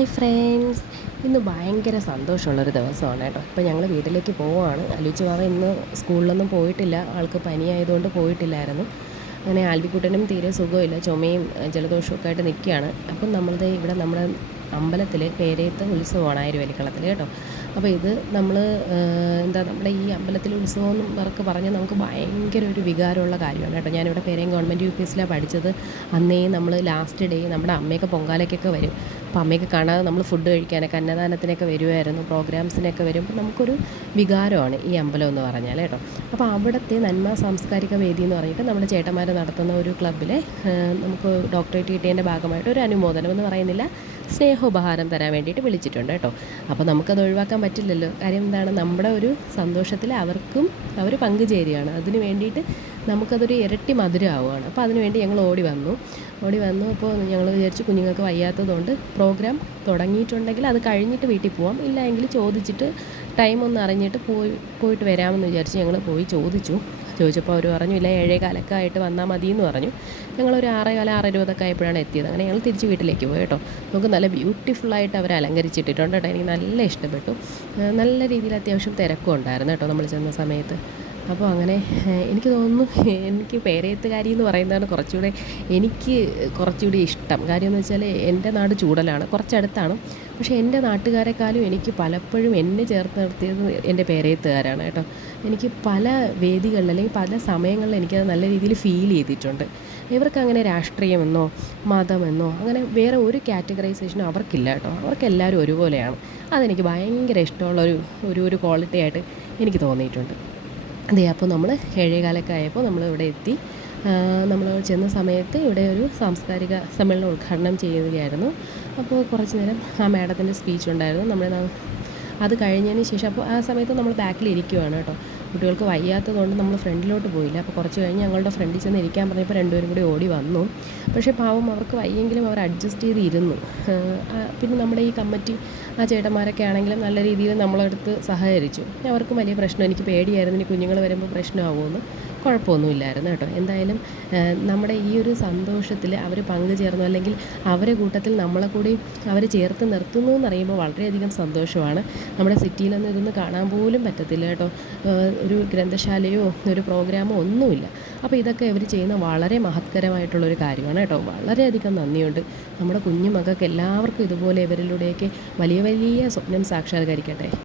Hi friends, ഇന്ന് ഭയങ്കര സന്തോഷമുള്ളൊരു ദിവസമാണ് കേട്ടോ. ഇപ്പോൾ ഞങ്ങൾ വീട്ടിലേക്ക് പോവുകയാണ്. അലുച്ചു വാവ ഇന്ന് സ്കൂളിലൊന്നും പോയിട്ടില്ല, ആൾക്ക് പനിയായതുകൊണ്ട് പോയിട്ടില്ലായിരുന്നു. അങ്ങനെ ആൽബിക്കുട്ടനും തീരെ സുഖമില്ല, ചുമയും ജലദോഷവും ഒക്കെ ആയിട്ട് നിൽക്കുകയാണ്. അപ്പം നമ്മളുടെ ഇവിടെ നമ്മുടെ അമ്പലത്തിൽ പേരയത്ത് ഉത്സവമാണ് ആയിരവലിക്കളത്തിൽ കേട്ടോ. അപ്പോൾ ഇത് നമ്മൾ നമ്മുടെ ഈ അമ്പലത്തിലെ ഉത്സവം എന്നും അവർക്ക് പറഞ്ഞാൽ നമുക്ക് ഭയങ്കര ഒരു വികാരമുള്ള കാര്യമാണ് കേട്ടോ. ഞാനിവിടെ പേരയം ഗവൺമെൻറ് UPSലാണ് പഠിച്ചത്. അന്നേ നമ്മൾ ലാസ്റ്റ് ഡേ നമ്മുടെ അമ്മയൊക്കെ പൊങ്കാലയ്ക്കൊക്കെ വരും. അപ്പോൾ അമ്മയൊക്കെ കാണാതെ നമ്മൾ ഫുഡ് കഴിക്കാനൊക്കെ അന്നദാനത്തിനൊക്കെ വരുമായിരുന്നു, പ്രോഗ്രാംസിനൊക്കെ വരും. അപ്പോൾ നമുക്കൊരു വികാരമാണ് ഈ അമ്പലം എന്ന് പറഞ്ഞാൽ കേട്ടോ. അപ്പോൾ അവിടുത്തെ നന്മ സാംസ്കാരിക വേദി എന്ന് പറഞ്ഞിട്ട് നമ്മുടെ ചേട്ടന്മാർ നടത്തുന്ന ഒരു ക്ലബ്ബിലെ നമുക്ക് ഡോക്ടറേറ്റ് കിട്ടിയതിൻ്റെ ഭാഗമായിട്ട് ഒരു അനുമോദനം എന്ന് പറയുന്നില്ല, സ്നേഹോപഹാരം തരാൻ വേണ്ടിയിട്ട് വിളിച്ചിട്ടുണ്ട് കേട്ടോ. അപ്പോൾ നമുക്കത് ഒഴിവാക്കാൻ പറ്റില്ലല്ലോ. കാര്യം എന്താണ്, നമ്മുടെ ഒരു സന്തോഷത്തിൽ അവർക്കും അവർ പങ്കുചേരുകയാണ്. അതിന് വേണ്ടിയിട്ട് നമുക്കതൊരു ഇരട്ടി മധുരമാവുകയാണ്. അപ്പോൾ അതിനുവേണ്ടി ഞങ്ങൾ ഓടി വന്നു. അപ്പോൾ ഞങ്ങൾ വിചാരിച്ചു കുഞ്ഞുങ്ങൾക്ക് വയ്യാത്തതുകൊണ്ട് പ്രോഗ്രാം തുടങ്ങിയിട്ടുണ്ടെങ്കിൽ അത് കഴിഞ്ഞിട്ട് വീട്ടിൽ പോവാം, ഇല്ല എങ്കിൽ ചോദിച്ചിട്ട് ടൈം ഒന്ന് അറിഞ്ഞിട്ട് പോയിട്ട് വരാമെന്ന് വിചാരിച്ച് ഞങ്ങൾ പോയി ചോദിച്ചപ്പോൾ അവർ പറഞ്ഞു ഇല്ല 7:15 ആയിട്ട് വന്നാൽ മതി എന്ന് പറഞ്ഞു. ഞങ്ങളൊരു 6:15 6:20 ആയപ്പോഴാണ് എത്തിയത്. അങ്ങനെ ഞങ്ങൾ തിരിച്ച് വീട്ടിലേക്ക് പോയി കേട്ടോ. നമുക്ക് നല്ല ബ്യൂട്ടിഫുള്ളായിട്ട് അവർ അലങ്കരിച്ചിട്ടിട്ടുണ്ട് കേട്ടോ. എനിക്ക് നല്ല ഇഷ്ടപ്പെട്ടു. നല്ല രീതിയിൽ അത്യാവശ്യം തിരക്കും ഉണ്ടായിരുന്നു കേട്ടോ നമ്മൾ ചെന്ന സമയത്ത്. അപ്പോൾ അങ്ങനെ എനിക്ക് തോന്നുന്നു എനിക്ക് പേരയത്തുകാരി എന്ന് പറയുന്നതാണ് എനിക്ക് കുറച്ചുകൂടി ഇഷ്ടം. കാര്യം എന്ന് വെച്ചാൽ എൻ്റെ നാട് ചൂടലാണ്, കുറച്ചടുത്താണ്. പക്ഷേ എൻ്റെ നാട്ടുകാരെക്കാളും എനിക്ക് പലപ്പോഴും എന്നെ ചേർത്ത് നിർത്തിയത് എൻ്റെ പേരയത്തുകാരാണ് കേട്ടോ. എനിക്ക് പല വേദികളിൽ അല്ലെങ്കിൽ പല സമയങ്ങളിൽ എനിക്കത് നല്ല രീതിയിൽ ഫീൽ ചെയ്തിട്ടുണ്ട്. ഇവർക്കങ്ങനെ രാഷ്ട്രീയമെന്നോ മതമെന്നോ അങ്ങനെ വേറെ ഒരു കാറ്റഗറൈസേഷനും അവർക്കില്ല കേട്ടോ. അവർക്കെല്ലാവരും ഒരുപോലെയാണ്. അതെനിക്ക് ഭയങ്കര ഇഷ്ടമുള്ള ഒരു ക്വാളിറ്റി ആയിട്ട് എനിക്ക് തോന്നിയിട്ടുണ്ട്. അതെ, അപ്പോൾ നമ്മൾ 7:15 ആയപ്പോൾ നമ്മൾ ഇവിടെ എത്തി. നമ്മൾ ചെന്ന സമയത്ത് ഇവിടെ ഒരു സാംസ്കാരിക സമ്മേളനം ഉദ്ഘാടനം ചെയ്യുകയായിരുന്നു. അപ്പോൾ കുറച്ച് നേരം ആ മാഡത്തിൻ്റെ സ്പീച്ച് ഉണ്ടായിരുന്നു. അത് കഴിഞ്ഞതിന് ശേഷം അപ്പോൾ ആ സമയത്ത് നമ്മൾ ബാക്കിലിരിക്കുവാണ് കേട്ടോ. കുട്ടികൾക്ക് വയ്യാത്തതുകൊണ്ട് നമ്മൾ ഫ്രണ്ടിലോട്ട് പോയില്ല. അപ്പോൾ കുറച്ച് കഴിഞ്ഞ് ഞങ്ങളുടെ ഫ്രണ്ടിൽ ചെന്ന് ഇരിക്കാൻ പറഞ്ഞപ്പോൾ രണ്ടുപേരും കൂടി ഓടി വന്നു. പക്ഷേ പാവം അവർക്ക് വയ്യെങ്കിലും അവർ അഡ്ജസ്റ്റ് ചെയ്ത് ഇരുന്നു. പിന്നെ നമ്മുടെ ഈ കമ്മിറ്റി ആ ചേട്ടന്മാരൊക്കെ ആണെങ്കിലും നല്ല രീതിയിൽ നമ്മളെടുത്ത് സഹകരിച്ചു. അവർക്കും വലിയ പ്രശ്നം, എനിക്ക് പേടിയായിരുന്നു ഇനി കുഞ്ഞുങ്ങൾ വരുമ്പോൾ പ്രശ്നമാകുമെന്ന്. കുഴപ്പമൊന്നുമില്ലായിരുന്നു കേട്ടോ. എന്തായാലും നമ്മുടെ ഈ ഒരു സന്തോഷത്തിൽ അവർ പങ്കുചേർന്നു, അല്ലെങ്കിൽ അവരെ കൂട്ടത്തിൽ നമ്മളെ കൂടി അവർ ചേർത്ത് നിർത്തുന്നു എന്നറിയുമ്പോൾ വളരെയധികം സന്തോഷമാണ്. നമ്മുടെ സിറ്റിയിലൊന്നും ഇതൊന്നും കാണാൻ പോലും പറ്റത്തില്ല കേട്ടോ. ഒരു ഗ്രന്ഥശാലയോ ഒരു പ്രോഗ്രാമോ ഒന്നുമില്ല. അപ്പോൾ ഇതൊക്കെ അവർ ചെയ്യുന്ന വളരെ മഹത്കരമായിട്ടുള്ളൊരു കാര്യമാണ് കേട്ടോ. വളരെയധികം നന്ദിയുണ്ട്. നമ്മുടെ കുഞ്ഞു മക്കൾക്ക് എല്ലാവർക്കും ഇതുപോലെ ഇവരിലൂടെയൊക്കെ വലിയ വലിയ സ്വപ്നം സാക്ഷാത്കരിക്കട്ടെ.